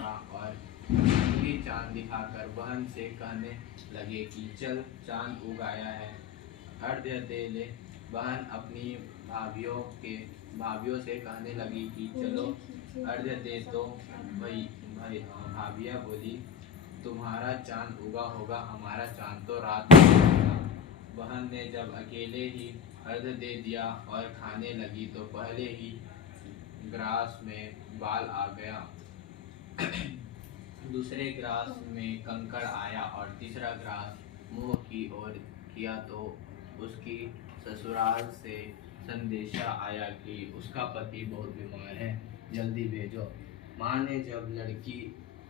होगा और पूरी चांद दिखाकर बहन से कहने लगे कि चल चांद उगाया है, अर्घ्य दे ले। बहन अपनी भाभीियों से कहने लगी कि चलो अर्घ्य दे। तो भाभियाँ बोली, तुम्हारा चांद उगा होगा, हमारा चांद तो रात में उगेगा। बहन ने जब अकेले ही अर्घ्य दे दिया और खाने लगी तो पहले ही ग्रास में बाल आ गया, दूसरे ग्रास में कंकड़ आया और तीसरा ग्रास मुंह की ओर किया तो उसकी ससुराल से संदेशा आया कि उसका पति बहुत बीमार है, जल्दी भेजो। माँ ने जब लड़की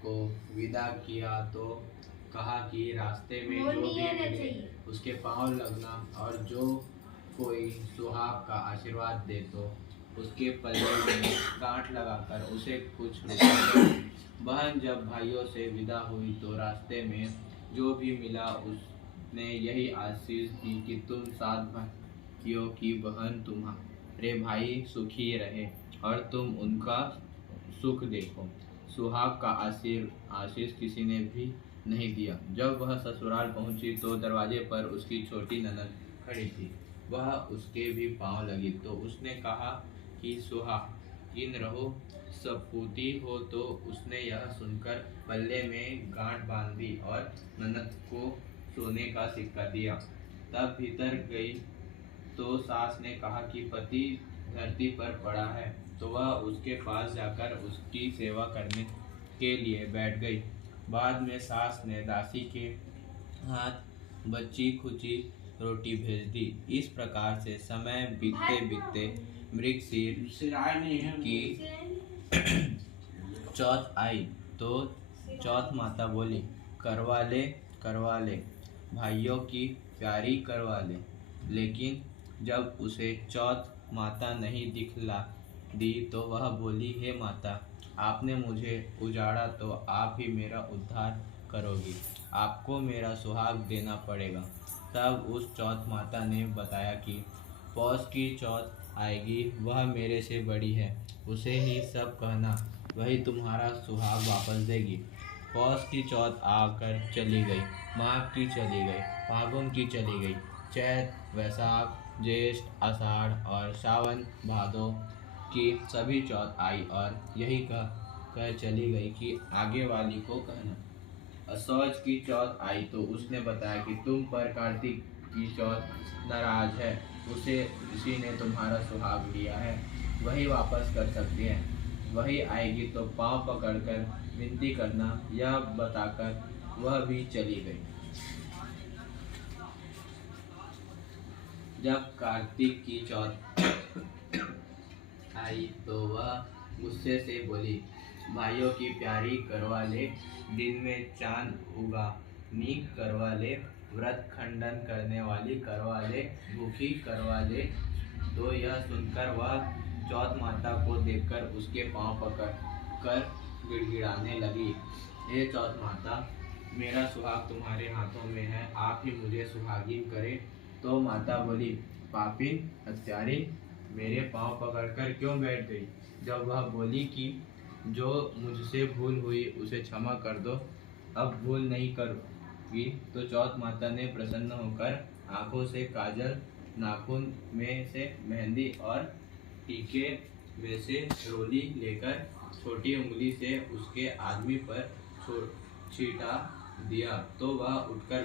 को विदा किया तो कहा कि रास्ते में जो भी मिले उसके पांव लगना और जो कोई सुहाग का आशीर्वाद दे तो उसके पल्ले में गांठ लगाकर उसे कुछ रुपए। बहन जब भाइयों से विदा हुई तो रास्ते में जो भी मिला उसने यही आशीष दी कि तुम 7 भाइयों की बहन, तुम्हारे भाई सुखी रहे और तुम उनका सुख देखो। सुहाग का आशीष किसी ने भी नहीं दिया। जब वह ससुराल पहुंची तो दरवाजे पर उसकी छोटी ननद खड़ी थी। वह उसके भी पांव लगी तो उसने कहा कि सुहागिन रहो, सपूती हो। तो उसने यह सुनकर पल्ले में गांठ बांध दी और ननद को सोने का सिक्का दिया। तब भीतर गई तो सास ने कहा कि पति धरती पर पड़ा है, तो वह उसके पास जाकर उसकी सेवा करने के लिए बैठ गई। बाद में सास ने दासी के हाथ बची खुची रोटी भेज दी। इस प्रकार से समय बीतते बीतते मृगशीर की चौथ आई तो चौथ माता बोली, करवा ले भाइयों की प्यारी करवा ले। लेकिन जब उसे चौथ माता नहीं दिखला दी तो वह बोली, हे माता, आपने मुझे उजाड़ा तो आप ही मेरा उद्धार करोगी, आपको मेरा सुहाग देना पड़ेगा। तब उस चौथ माता ने बताया कि पौष की चौथ आएगी, वह मेरे से बड़ी है, उसे ही सब कहना, वही तुम्हारा सुहाग वापस देगी। पौष की चौथ आकर चली गई, माघ की चली गई, फागुन की चली गई, चैत, वैशाख, ज्येष्ठ, आषाढ़ और सावन भादो की सभी चौथ आई और यही कह चली गई कि आगे वाली को कहना। असौज की चौथ आई तो उसने बताया कि तुम पर कार्तिक की चौथ नाराज है, उसी ने तुम्हारा सुहाग लिया है, वही वापस कर सकती है। वही आएगी तो पांव पकड़कर विनती करना, यह बताकर वह भी चली गई। जब कार्तिक की चौथ आई तो वह गुस्से से बोली, भाइयों की प्यारी करवा ले, दिन में चांद उगानी करवा ले, व्रत खंडन करने वाली करवा ले, भूखी करवा ले। तो यह सुनकर वह चौथ माता को देखकर उसके पांव पकड़ कर गिड़गिड़ाने लगी, हे चौथ माता, मेरा सुहाग तुम्हारे हाथों में है, आप ही मुझे सुहागिन करे। तो माता बोली, पापिन, हत्यारी, मेरे पांव पकड़कर क्यों बैठ गई? जब वह बोली कि जो मुझसे भूल हुई उसे क्षमा कर दो, अब भूल नहीं करूँगी, तो चौथ माता ने प्रसन्न होकर आंखों से काजल, नाखून में से मेहंदी और टीके में से रोली लेकर छोटी उंगली से उसके आदमी पर छींटा दिया। तो वह उठकर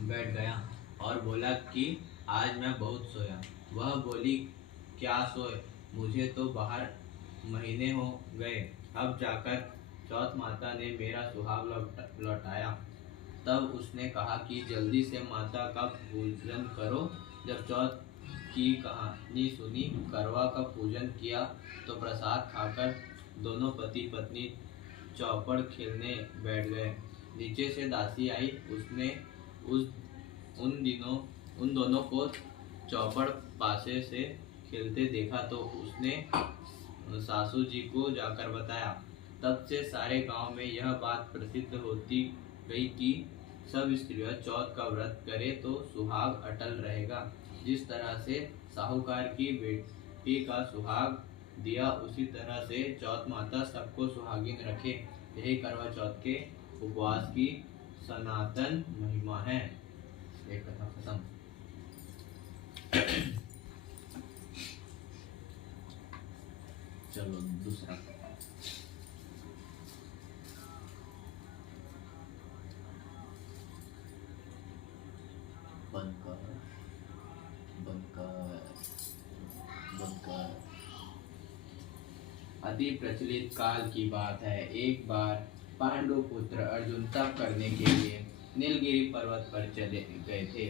बैठ गया और बोला कि आज मैं बहुत सोया। वह बोली, क्या सोए, मुझे तो बाहर महीने हो गए, अब जाकर चौथ माता ने मेरा सुहाग लौटाया। तब उसने कहा कि जल्दी से माता का पूजन करो। जब चौथ की कहानी सुनी, करवा का पूजन किया तो प्रसाद खाकर दोनों पति पत्नी चौपड़ खेलने बैठ गए। नीचे से दासी आई, उसने उन दोनों को चौपड़ पासे से खेलते देखा तो उसने सासू जी को जाकर बताया। तब से सारे गांव में यह बात प्रसिद्ध होती गई कि सब स्त्रियां चौथ का व्रत करे तो सुहाग अटल रहेगा। जिस तरह से साहूकार की बेटी का सुहाग दिया, उसी तरह से चौथ माता सबको सुहागिन रखे। यही करवा चौथ के उपवास की सनातन महिमा है। एक कथा खत्म। चलो दूसरा। बनकर बनकर बनकर अति प्रचलित काल की बात है। एक बार पांडु पुत्र अर्जुन तप करने के लिए नीलगिरी पर्वत पर चले गए थे।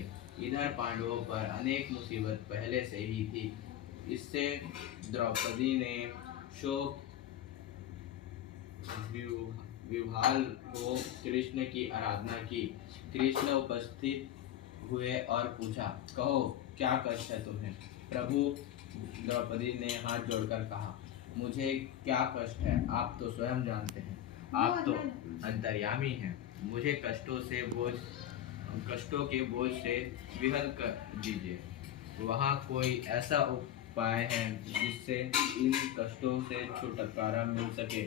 इधर पांडवों पर अनेक मुसीबत पहले से ही थी। इससे द्रौपदी ने शोक विह्वल हो कृष्ण की आराधना की। कृष्ण उपस्थित हुए और पूछा, कहो क्या कष्ट है तुम्हें? प्रभु, द्रौपदी ने हाथ जोड़कर कहा, मुझे क्या कष्ट है आप तो स्वयं जानते हैं। आप तो अंतर्यामी हैं। मुझे कष्टों के बोझ से विहल कर दीजिए। वहाँ कोई ऐसा उपाय है जिससे इन कष्टों से छुटकारा मिल सके?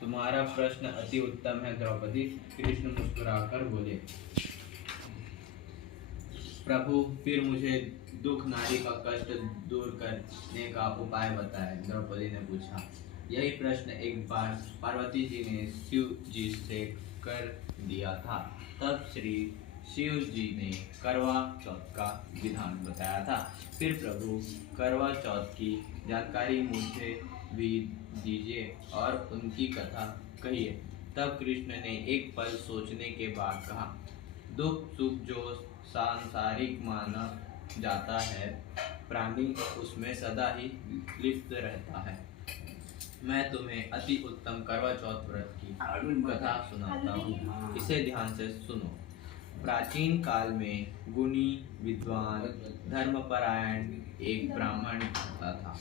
तुम्हारा प्रश्न अति उत्तम है द्रौपदी। कृष्ण मुस्कुराकर बोले, प्रभु, फिर मुझे दुख नारी का कष्ट दूर करने का उपाय बताएं। द्रौपदी ने पूछा। यही प्रश्न एक बार पार्वती जी ने शिव जी से कर दिया था। तब श्री शिव जी ने करवा चौथ का विधान बताया था। फिर प्रभु, करवा चौथ की जानकारी मुझे भी दीजिए और उनकी कथा कहिए। तब कृष्ण ने एक पल सोचने के बाद कहा, दुख सुख जो सांसारिक माना जाता है, प्राणी उसमें सदा ही लिप्त रहता है। मैं तुम्हें अति उत्तम करवा चौथ व्रत की कथा सुनाता हूँ। इसे ध्यान से सुनो। प्राचीन काल में गुणी, विद्वान, धर्मपरायण एक ब्राह्मण होता था।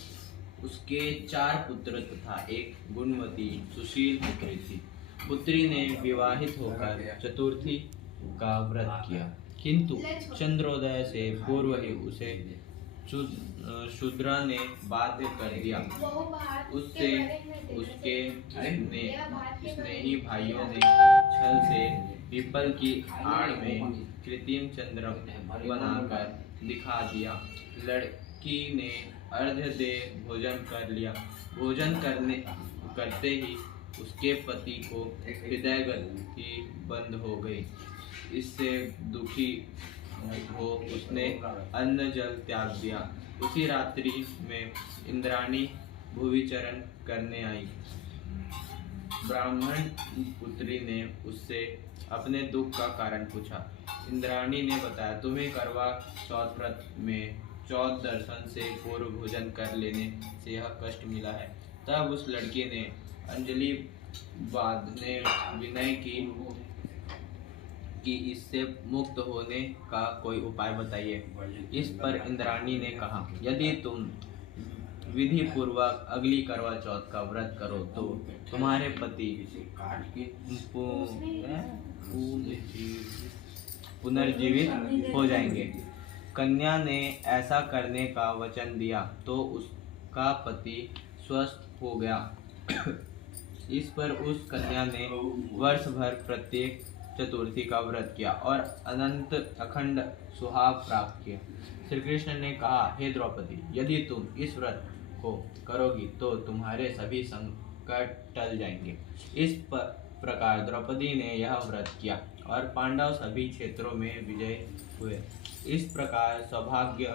उसके 4 पुत्र तथा एक गुणवती सुशील पुत्री थी। पुत्री ने विवाहित होकर चतुर्थी का व्रत किया, किंतु चंद्रोदय से पूर्व ही उसे शूद्रा ने बाध्य कर दिया। उससे उसके स्नेही भाइयों ने छल से पीपल की आड़ में कृत्रिम चंद्र बनाकर दिखा दिया। लड़की ने अर्घ्य दे भोजन कर लिया। भोजन करते ही उसके पति को हृदय गति बंद हो गई। इससे दुखी हो उसने अन्न जल त्याग दिया। उसी रात्रि में इंद्राणी भुविचरण करने आई। ब्राह्मण पुत्री ने उससे अपने दुख का कारण पूछा। इंद्राणी ने बताया, तुम्हें करवा चौथ व्रत में चौथ दर्शन से पूर्व भोजन कर लेने से यह कष्ट मिला है। तब उस लड़की ने अंजलि बांधने विनय की कि इससे मुक्त होने का कोई उपाय बताइए। इस पर इंद्राणी ने कहा, यदि तुम विधि पूर्वक अगली करवा चौथ का व्रत करो तो तुम्हारे पति पुनर्जीवित हो जाएंगे। कन्या ने ऐसा करने का वचन दिया तो उसका पति स्वस्थ हो गया। इस पर उस कन्या ने वर्ष भर प्रत्येक चतुर्थी का व्रत किया और अनंत अखंड सुहाग प्राप्त किया। श्री कृष्ण ने कहा, हे द्रौपदी, यदि तुम इस व्रत को करोगी तो तुम्हारे सभी संकट टल जाएंगे। इस प्रकार द्रौपदी ने यह व्रत किया और पांडव सभी क्षेत्रों में विजय हुए। इस प्रकार सौभाग्य,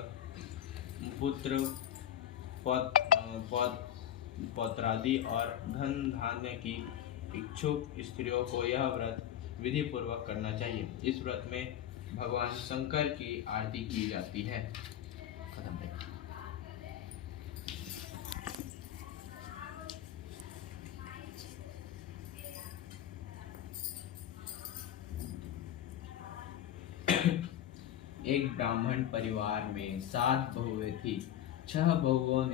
पुत्र, पौत्रादि और धन धान्य की इच्छुक स्त्रियों को यह व्रत विधि पूर्वक करना चाहिए। इस व्रत में भगवान शंकर की आरती की जाती है। खत्म है। एक ब्राह्मण परिवार में 7 बहुएं थी। 6 बहुओं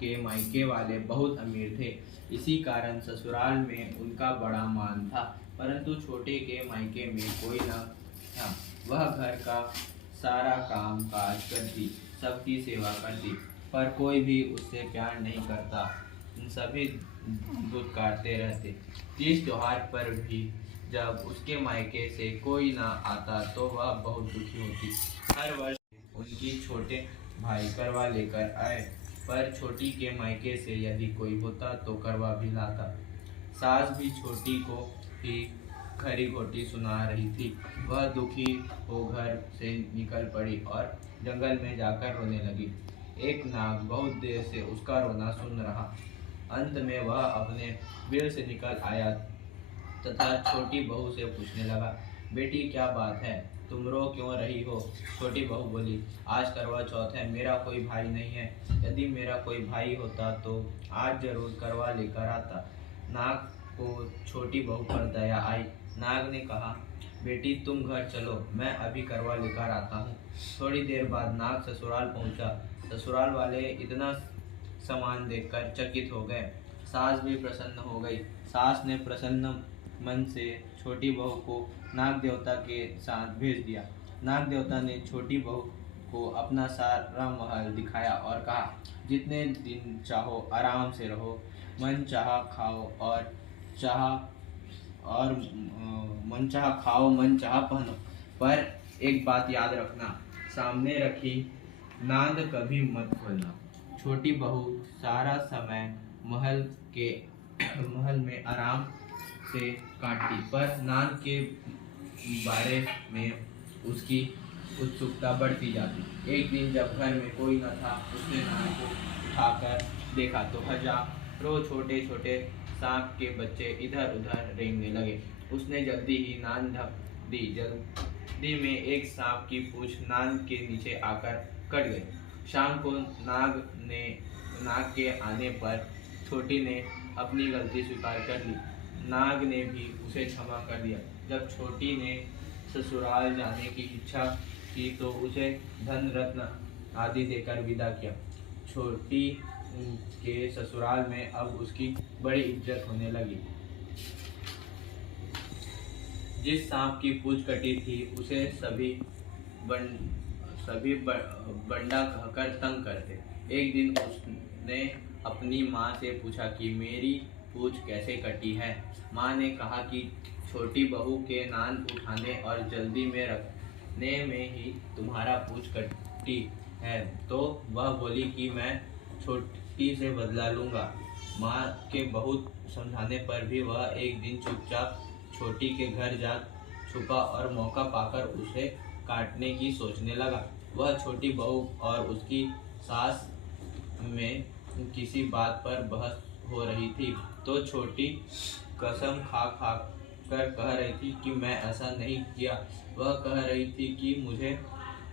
के मायके वाले बहुत अमीर थे। इसी कारण ससुराल में उनका बड़ा मान था, परंतु छोटे के मायके में कोई न था। वह घर का सारा काम काज करती, सबकी सेवा करती, पर कोई भी उससे प्यार नहीं करता। सभी दुत्कारते रहते। तीज त्योहार पर भी जब उसके मायके से कोई ना आता तो वह बहुत दुखी होती। हर वर्ष उनकी छोटे भाई करवा लेकर आए, पर छोटी के मायके से यदि कोई होता तो करवा भी लाता। सास भी छोटी को ही खरी खोटी सुना रही थी। वह दुखी हो घर से निकल पड़ी और जंगल में जाकर रोने लगी। एक नाग बहुत देर से उसका रोना सुन रहा। अंत में वह अपने बिल से निकल आया तथा छोटी बहू से पूछने लगा, बेटी क्या बात है, तुम रो क्यों रही हो? छोटी बहू बोली, आज करवा चौथ है, मेरा कोई भाई नहीं है। यदि मेरा कोई भाई होता तो आज जरूर करवा लेकर आता। नाग को छोटी बहू पर दया आई। नाग ने कहा, बेटी तुम घर चलो, मैं अभी करवा लेकर आता हूँ। थोड़ी देर बाद नाग ससुराल पहुँचा। ससुराल वाले इतना सामान देखकर चकित हो गए। सास भी प्रसन्न हो गई। सास ने प्रसन्न मन से छोटी बहू को नाग देवता के साथ भेज दिया। नाग देवता ने छोटी बहू को अपना सारा महल दिखाया और कहा, जितने दिन चाहो आराम से रहो, मन चाहा खाओ और मन चाहा खाओ, मन चाहा पहनो, पर एक बात याद रखना, सामने रखी नांद कभी मत खोलना। छोटी बहू सारा समय महल में आराम से काटती, पर नांद के बारे में उसकी उत्सुकता बढ़ती जाती। एक दिन जब घर में कोई न था, उसने नांद को उठाकर देखा तो हजारों छोटे छोटे सांप के बच्चे इधर उधर रेंगने लगे। उसने जल्दी ही नांद ढक दी। जल्दी में एक सांप की पूंछ नांद के नीचे आकर कट गई। शाम को नाग के आने पर छोटी ने अपनी गलती स्वीकार कर ली। नाग ने भी उसे क्षमा कर दिया। जब छोटी ने ससुराल जाने की इच्छा की तो उसे धन रत्न आदि देकर विदा किया। छोटी के ससुराल में अब उसकी बड़ी इज्जत होने लगी। जिस सांप की पूंछ कटी थी उसे सभी बंडा कहकर तंग करते। एक दिन उसने अपनी माँ से पूछा कि मेरी पूंछ कैसे कटी है। माँ ने कहा कि छोटी बहू के नांद उठाने और जल्दी में रखने में ही तुम्हारा पूंछ कटी है। तो वह बोली कि मैं छोटी से बदला लूँगा। माँ के बहुत समझाने पर भी वह एक दिन चुपचाप छोटी के घर जा छुपा और मौका पाकर उसे काटने की सोचने लगा। वह छोटी बहू और उसकी सास में किसी बात पर बहस हो रही थी तो छोटी कसम खा कर कह रही थी कि मैं ऐसा नहीं किया। वह कह रही थी कि मुझे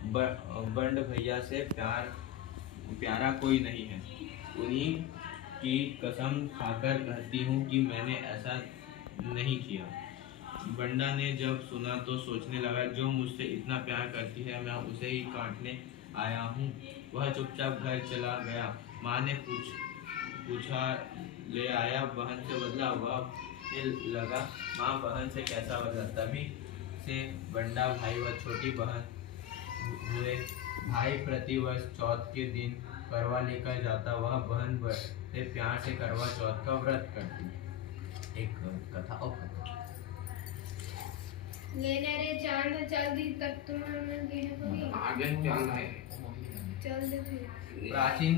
बंड भैया से प्यारा कोई नहीं है। उन्हीं की कसम खाकर कहती हूँ कि मैंने ऐसा नहीं किया। बंडा ने जब सुना तो सोचने लगा, जो मुझसे इतना प्यार करती है मैं उसे ही काटने आया हूँ। वह चुपचाप घर चला गया। माँ ने पूछा ले आया बहन से बदला? वह लगा, माँ बहन से कैसा बदला? तभी से बंडा भाई व छोटी बहन हुए। भाई प्रतिवर्ष चौथ के दिन करवा लेकर जाता, वह बहन बड़े प्यार से करवा चौथ का व्रत करती। एक कथा और लेने रे चांद चल दी तक तुम्हारे आगे चांद है चल दे। प्राचीन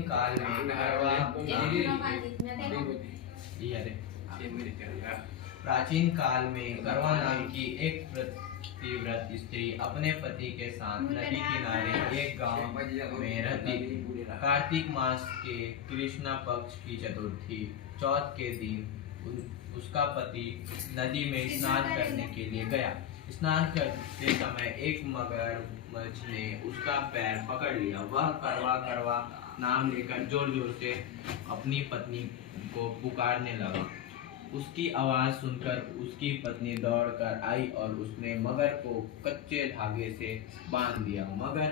काल में करवा नाम की एक पतिव्रत स्त्री अपने पति के साथ नदी किनारे एक गांव में रहती थी। कार्तिक मास के कृष्णा पक्ष की चतुर्थी चौथ के दिन उसका पति नदी में स्नान करने के लिए गया। स्नान करते समय एक मगरमच्छ ने उसका पैर पकड़ लिया। वह करवा करवा नाम लेकर जोर जोर से अपनी पत्नी को पुकारने लगा। उसकी आवाज सुनकर उसकी पत्नी दौड़कर आई और उसने मगर को कच्चे धागे से बांध दिया। मगर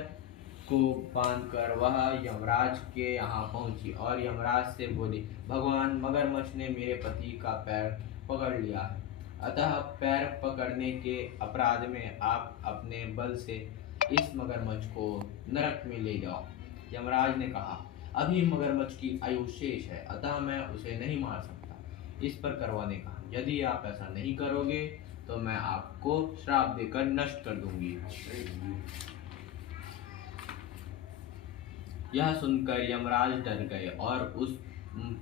को बांधकर वह यमराज के यहाँ पहुंची और यमराज से बोली, भगवान, मगरमच्छ ने मेरे पति का पैर पकड़ लिया है, अतः पैर पकड़ने के अपराध में आप अपने बल से इस मगरमच्छ को नरक में ले जाओ। यमराज ने कहा, अभी मगरमच्छ की आयु शेष है, अतः मैं उसे नहीं मार सकता। इस पर करवा ने कहा, यदि आप ऐसा नहीं करोगे तो मैं आपको श्राप देकर नष्ट कर दूंगी। यह सुनकर यमराज डर गए और उस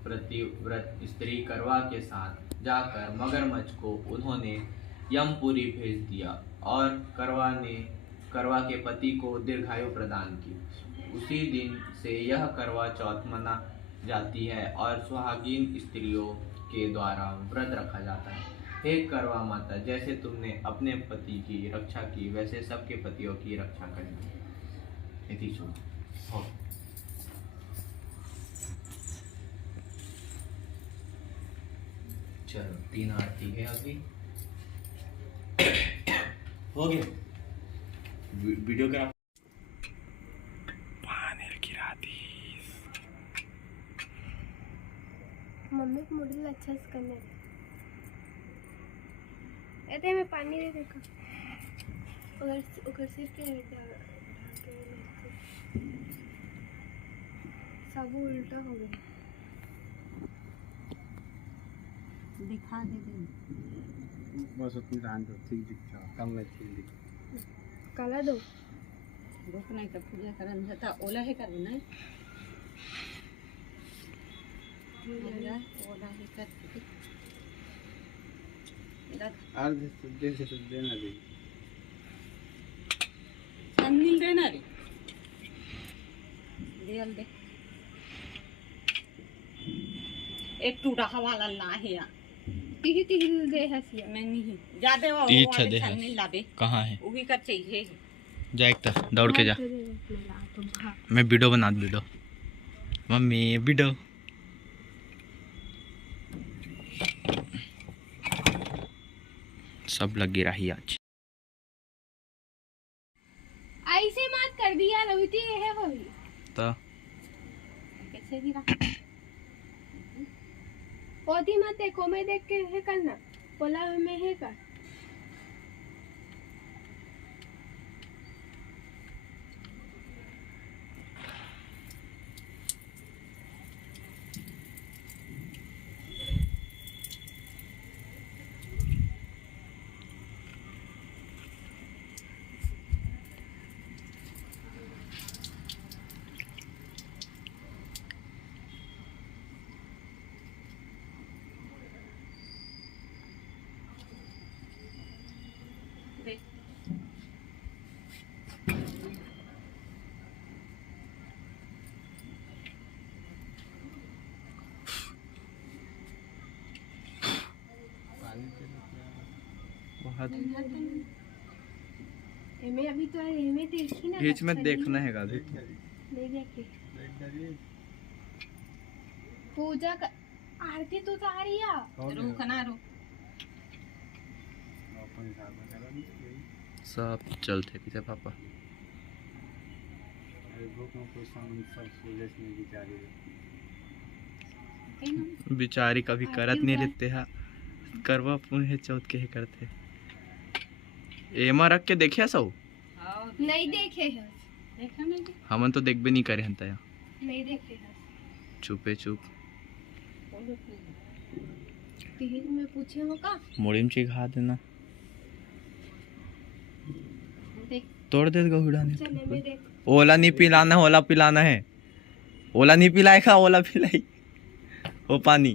प्रतिव्रत स्त्री करवा के साथ जाकर मगरमच्छ को उन्होंने यमपुरी भेज दिया और करवा के पति को दीर्घायु प्रदान की। उसी दिन से यह करवा चौथ मना जाती है और सुहागिन स्त्रियों के द्वारा व्रत रखा जाता है। हे करवा माता, जैसे तुमने अपने पति की रक्षा की, वैसे सबके पतियों की रक्षा करनी। इति शुभ। हो चलो 3 आरती है अभी हो गया। वीडियो का मम्मी को मॉडल अच्छा से करने ऐसे में पानी दे देखो अगर सिर्फ सब उल्टा हो गया। दिखा दे बस उतनी रान तो ठीक दिखता कम में ठीक दिख काला दो रुक नहीं तो पूजा करन जाता ओला है कर ना ओला है कर अर्ध दे से देना दे अन्नी देना रे दियल दे एक टूटा हवाला ना है तीही दे हसिया मैं नहीं जा दे वो तीछा दे छन्नी लाबे कहाँ है? वही कर चाहिए जा एक दौड़ के जा। मैं वीडियो बना वीडियो मम्मी वीडियो सब लगी रही आज। ऐसे मत कर दिया रोहिती है होई तो कैसे गिरा पौधी मत देखो मैं देख के है करना बोला में है कर हमें अभी तो हमें देखी ना बीच में देखना है गाधी नहीं देखे पूजा का आरती तो आ रही है रुक ना रुक सब चलते पीछे पापा बिचारी कभी करत नहीं रहते हैं करवा पुण्य चौथ के करते एमा रख के देखे सब नहीं देखे है देखा नहीं हमन तो देखबे नहीं करे हंता नहीं देखे है चुपे चुप तीही में पूछे हो का मोड़ीम चिघा देना देख तोड़ दे गहुड़ा ने चले में देख ओला नहीं पिलाना ओला पिलाना है ओला नहीं पिलाएगा ओला पिलाई वो पानी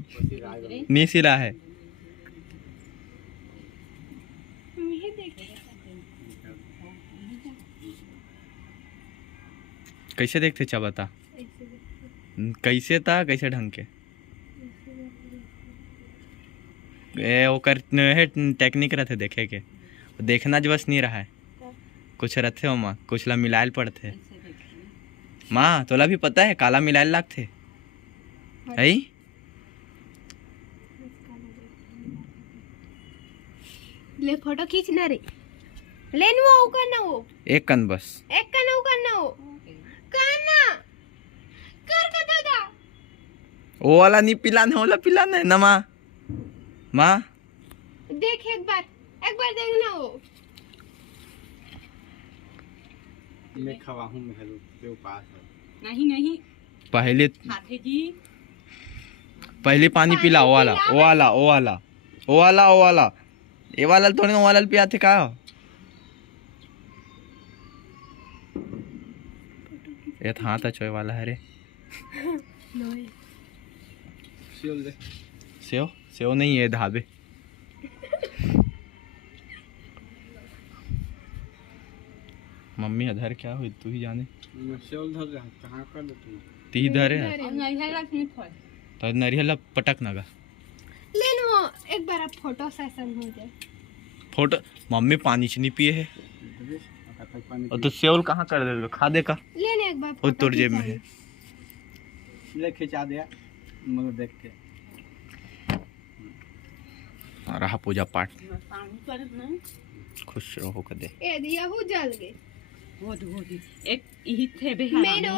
नहीं सिला है नहीं देखे कैसे देखते चा बता ऐसे देख कैसे था कैसे ढंग के ओकर है टेक्निक रहते देखे के देखना जो बस नहीं रहा है कुछ रहते हो माँ कुछ ला मिलायल पड़ते माँ तोला भी पता है काला मिलायल लागते है ले फोटो खींचना रे लेन वो करना वो एक कन बस एक करना वो करना कर का दादा वो वाला नहीं पिलाना ओला पिलाना है ना माँ माँ देख एक बार देखना वो मैं खवा हूं मैं हेलो पास है नहीं पहले हाथे जी पहले पानी पिला, ओ वाला ओ वाला ओ वाला ओ वाला ओ वाला, ये वाला थोड़ी ना, वाला पिया थे का। ये हाथ अच्छा वाला है रे। सेव सेव नहीं है, ढाबे। मम्मी अधर क्या हुई तू ही जाने। कहाँ कर दे तू? ती इधर है तो नरियल पटक नगा। ले लो एक बार अब फोटो सेशन हो जाए। फोटो मम्मी पानी से नहीं पिए है और तो सेवल कहाँ कर दे, खा दे का। लेने एक बार वो तोड़ जेब में है। ले खिंचा दिया मगर देख के रहा पूजा पाठ। खुश रहो कदे। ए दिया हो जल गए। एक यही थे बे मेनो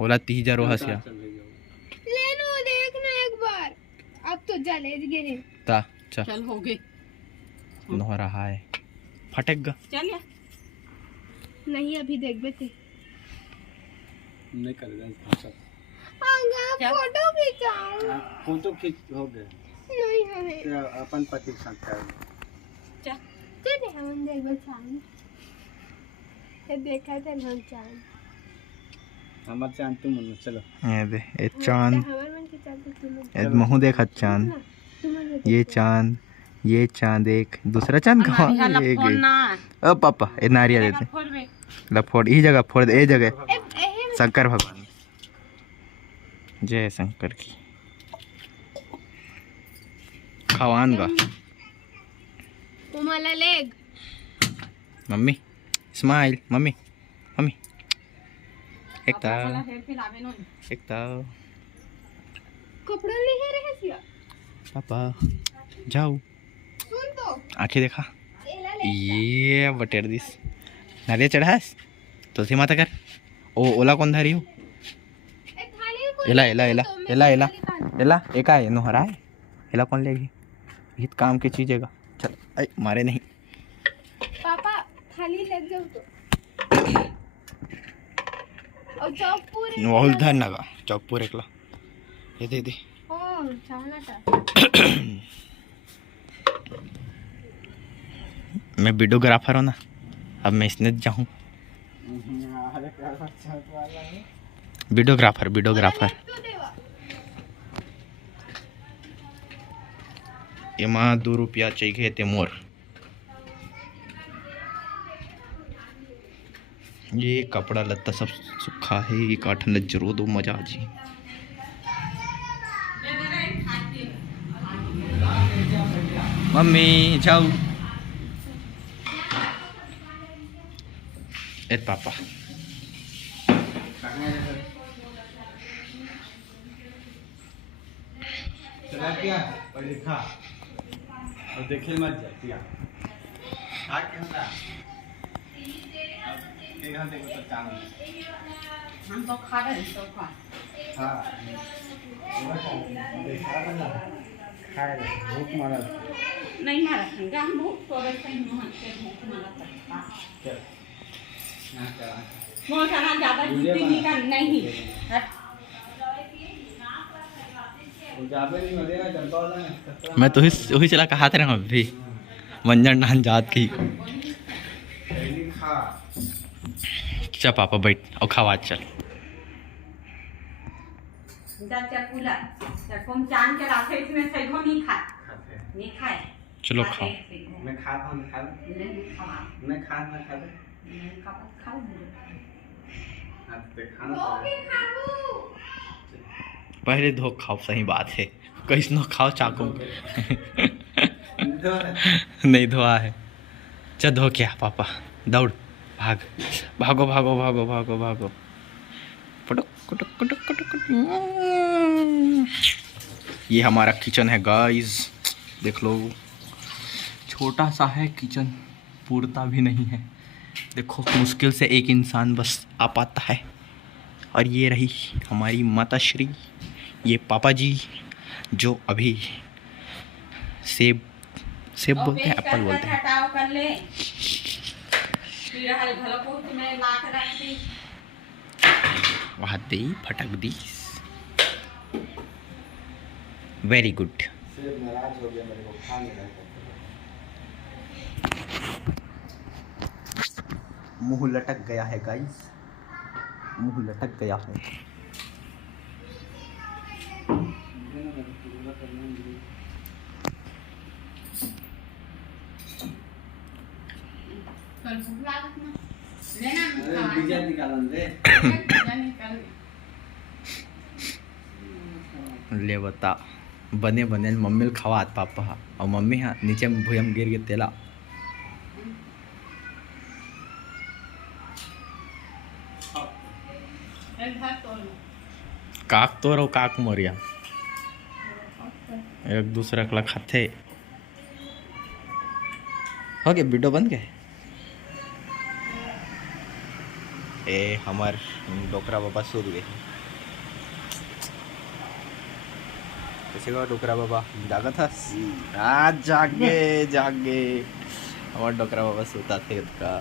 ओला 30,000 हसिया ले लो देखना एक बार, अब तो जले गए। ता चल चल हो गए नो रहा है, फटेगा। चल या नहीं अभी देख बेटे। नहीं कर आगा फोटो खिंचाओ। फोटो खींच हो गया नहीं हमें तेरा अपन पति के साथ कर। चल चल हम देख बचाएं। ये देखा था हम चांद। हमार चांद तुम मन चलो। ये दे ये चांद, हमारे मन के चांद तुम ये महू देखा चांद, ये चांद, ये चांद, एक दूसरा चांद कहाँ है? ये गई। ओ पापा ये नारियल देते लफोड़, ई जगह फोड़ दे, ए जगह शंकर भगवान। जय शंकर की। खवान गा तुम्हाला leg mummy smile, mummy mummy एक कपड़ा नहीं रहे सिया। पापा जाओ, सुन तो आंखें देखा। ये बटेर दिस नारियल चढ़ास तुलसी माता कर। ओ ओला कौन धारी हो? एला एला एला एला एला एला एक आए नो हरा है, एला कौन लेगी? हित काम की चीज है। चल आई मारे नहीं पापा खाली लग जाओ तो। और चौक पूरे बहुत धन लगा चौकपुर एकला। ये दे दे ओ चावला था। मैं वीडियोग्राफर हूँ ना, अब मैं इसने जाऊँ वीडियोग्राफर वीडियोग्राफर। एमा 2 रुपया चाहिए ते मोर। ये कपड़ा लत्ता सब सूखा है, एक आठन जरूर दो मजा जी। मम्मी जाओ। ए पापा चला क्या पहले खा और देखे मत जा क्या खा क्या होता एक घंटे को तो काम हम तो खा रहे हैं तो खा। हाँ देखा ना खाए भूख मारा नहीं मारा संगा हम भूख तो वैसे ही मोहन से भूख मारा सकता। क्या ना चला मोहन खाना ज़्यादा जिद्दी का नहीं। जाबे नहीं हो देगा चलता वाला है। मैं तो वही चला कहा था ना अभी मंजन नान जात की। पहले खा चल पापा बैठ और खावा चल। चकुला चकुम चांद के रास्ते इसमें सैगो नहीं खाते नहीं खाए। चलो खाओ। मैं खाता हूँ खा नहीं खावा मैं खाता नहीं खावा खाओ खाना पहले धो खाओ, सही बात है। कैसे खाओ चाकू नहीं धोआ है। चल धो क्या पापा, दौड़ भाग भागो भागो भागो भागो भागो पटक कुटक कुटक कुटक कुटक। ये हमारा किचन है गाइस, देख लो छोटा सा है किचन, पूरता भी नहीं है। देखो मुश्किल से एक इंसान बस आ पाता है। और ये रही हमारी माता श्री, ये पापा जी जो अभी सेब सेब बोलते हैं, एप्पल बोलते हैं। हटाओ कर ले फिर हल भलो को मैं ला कर रख दी। वहाँ दी फटक दी। Very good. सेब नाराज हो गया, मेरे को खा नहीं रहा था। मुंह लटक गया है गाइस, मुंह लटक गया है। अरे बीजा निकालन दे। ले बता, बने बने मम्मी खावा आत पापा, और मम्मी हाँ नीचे भूयम गिर के तेला। काक तो रहो, काक मरिया एक दूसरा कला खाते। हो गया वीडियो बन गए। ए हमार डोकरा बाबा सूत गए। कैसे गो डोकरा बाबा, जागा था? आज जागे जागे, हमार डोकरा बाबा सूता थे का।